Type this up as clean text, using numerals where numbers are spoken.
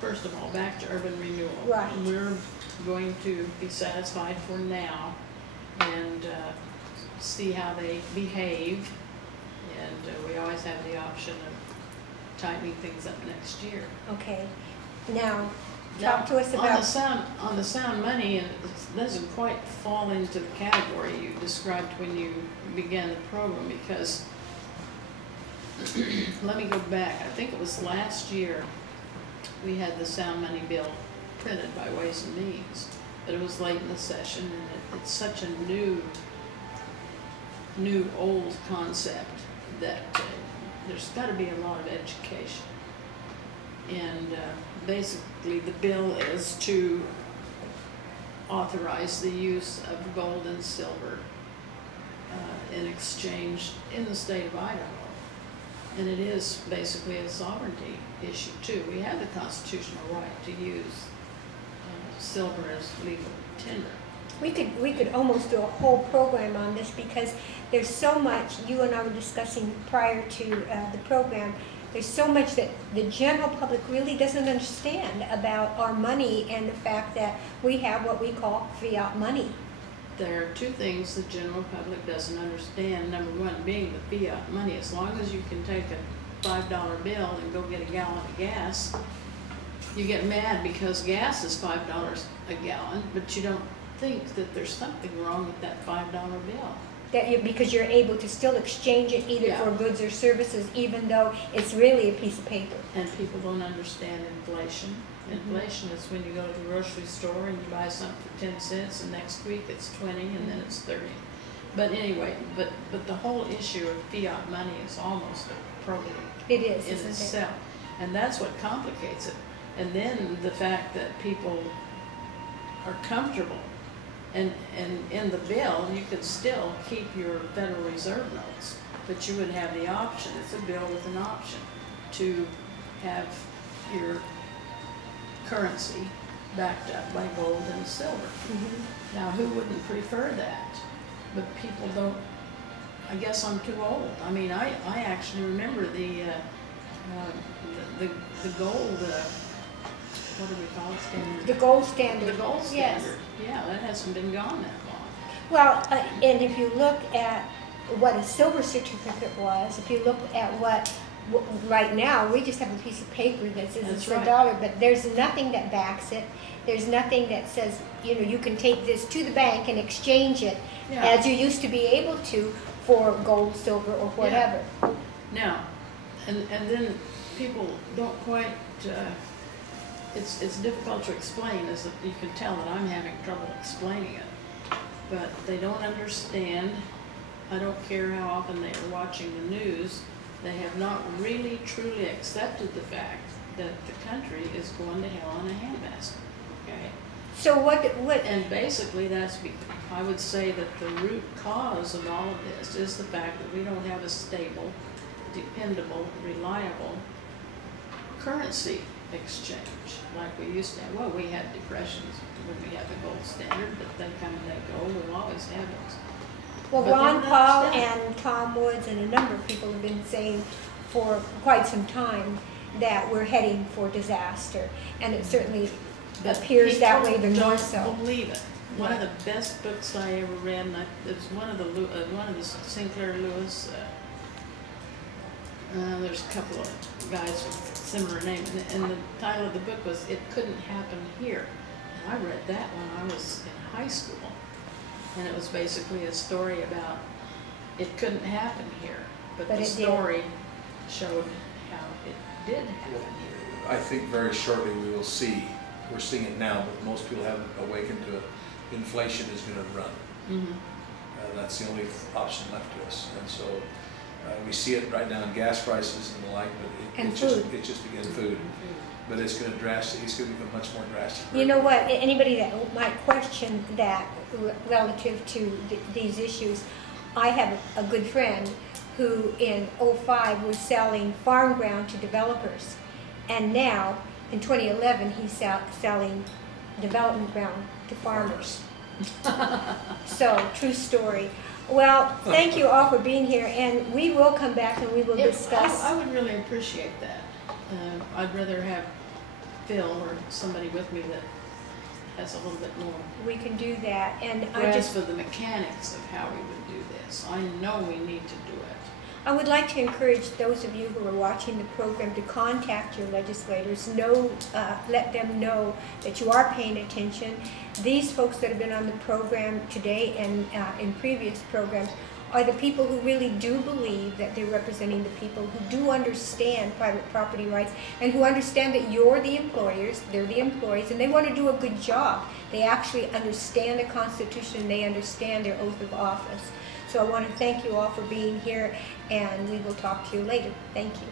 first of all, back to urban renewal. Right. We're going to be satisfied for now and see how they behave. And we always have the option of tightening things up next year. Okay. Now, talk to us about on the sound money, and it doesn't quite fall into the category you described when you began the program, because let me go back. I think it was last year we had the sound money bill printed by Ways and Means, but it was late in the session, and it's such a new old concept that there's got to be a lot of education. And basically the bill is to authorize the use of gold and silver in exchange in the state of Idaho. And it is basically a sovereignty issue too. We have the constitutional right to use silver as legal tender. we could almost do a whole program on this, because there's so much, you and I were discussing prior to the program, there's so much that the general public really doesn't understand about our money and the fact that we have what we call fiat money. There are two things the general public doesn't understand. Number one being the fiat money. As long as you can take a $5 bill and go get a gallon of gas, you get mad because gas is $5 a gallon, but you don't think that there's something wrong with that $5 bill. Because you're able to still exchange it either for goods or services, even though it's really a piece of paper. And people don't understand inflation. Inflation is when you go to the grocery store and you buy something for 10 cents, and next week it's 20, and then it's 30. But anyway, but the whole issue of fiat money is almost a program. It is, in isn't itself. And that's what complicates it. And then the fact that people are comfortable. And in the bill, you could still keep your Federal Reserve notes, but you would have the option, it's a bill with an option, to have your currency backed up by gold and silver. Now, who wouldn't prefer that? But people don't, I guess I'm too old. I mean, I actually remember the gold, what do we call it? Standard. The gold standard. The gold standard. Yes. Yeah, that hasn't been gone that long. Well, and if you look at what a silver certificate was, if you look at what right now, we just have a piece of paper that says it's $1, but there's nothing that backs it. There's nothing that says, you know, you can take this to the bank and exchange it as you used to be able to for gold, silver, or whatever. Yeah. Now, and then people don't quite. It's difficult to explain, as you can tell that I'm having trouble explaining it. But they don't understand. I don't care how often they are watching the news. They have not really truly accepted the fact that the country is going to hell in a handbasket. Okay. So what? And basically, that's I would say that the root cause of all of this is the fact that we don't have a stable, dependable, reliable currency exchange like we used to have. Well, we had depressions when we had the gold standard, but they come and they go. We'll always have those. Well, but Ron Paul and Tom Woods and a number of people have been saying for quite some time that we're heading for disaster, and it certainly appears that way the more so. Don't believe it. One of the best books I ever read, and it was one of the Sinclair Lewis. There's a couple of guys with similar names, and the title of the book was "It Couldn't Happen Here." And I read that when I was in high school, and it was basically a story about it couldn't happen here, but the story showed how it did happen here. I think very shortly we will see. We're seeing it now, but most people haven't awakened to it. Inflation is going to run. That's the only option left to us, and so we see it right now in gas prices and the like. But it's just again food. But it's going to become much more drastic. You know what? Anybody that might question that relative to these issues, I have a good friend who in '05 was selling farm ground to developers, and now in 2011 he's selling development ground to farmers. So, true story. Well, thank you all for being here, and we will come back and we will discuss. I would really appreciate that. I'd rather have Phil or somebody with me that has a little bit more We can do that, and I grasp just, of the mechanics of how we would do this. I know we need to do it. I would like to encourage those of you who are watching the program to contact your legislators. Let them know that you are paying attention. These folks that have been on the program today and in previous programs are the people who really do believe that they're representing the people, who do understand private property rights, and who understand that you're the employers, they're the employees, and they want to do a good job. They actually understand the Constitution, and they understand their oath of office. So I want to thank you all for being here, and we will talk to you later. Thank you.